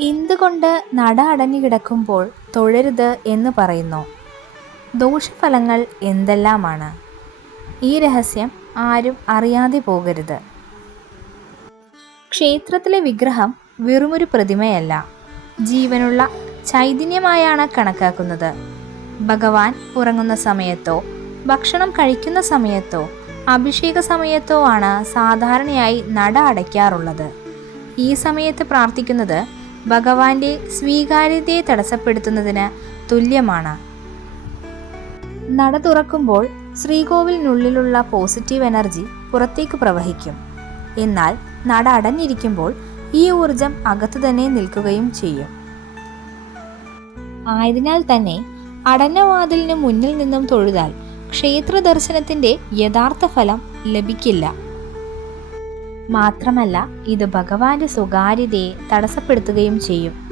എന്തുകൊണ്ട് നട അടഞ്ഞു കിടക്കുമ്പോൾ തൊഴരുത് എന്ന് പറയുന്നു? ദോഷഫലങ്ങൾ എന്തെല്ലാമാണ്? ഈ രഹസ്യം ആരും അറിയാതെ പോകരുത്. ക്ഷേത്രത്തിലെ വിഗ്രഹം വെറുമൊരു പ്രതിമയല്ല, ജീവനുള്ള ചൈതന്യമായാണ് കണക്കാക്കുന്നത്. ഭഗവാൻ ഉറങ്ങുന്ന സമയത്തോ ഭക്ഷണം കഴിക്കുന്ന സമയത്തോ അഭിഷേക സമയത്തോ ആണ് സാധാരണയായി നട അടയ്ക്കാറുള്ളത്. ഈ സമയത്ത് പ്രാർത്ഥിക്കുന്നത് ഭഗവാന്റെ സ്വീകാര്യതയെ തടസ്സപ്പെടുത്തുന്നതിന് തുല്യമാണ്. നട തുറക്കുമ്പോൾ ശ്രീകോവിലിനുള്ളിലുള്ള പോസിറ്റീവ് എനർജി പുറത്തേക്ക് പ്രവഹിക്കും. എന്നാൽ നട അടഞ്ഞിരിക്കുമ്പോൾ ഈ ഊർജം അകത്തു തന്നെ നിൽക്കുകയും ചെയ്യും. ആയതിനാൽ തന്നെ അടഞ്ഞ വാതിലിന് മുന്നിൽ നിന്നും തൊഴുതാൽ ക്ഷേത്ര ദർശനത്തിന്റെ യഥാർത്ഥ ഫലം ലഭിക്കില്ല. മാത്രമല്ല, ഇത് ഭഗവാന്റെ സ്വകാര്യതയെ തടസ്സപ്പെടുത്തുകയും ചെയ്യും.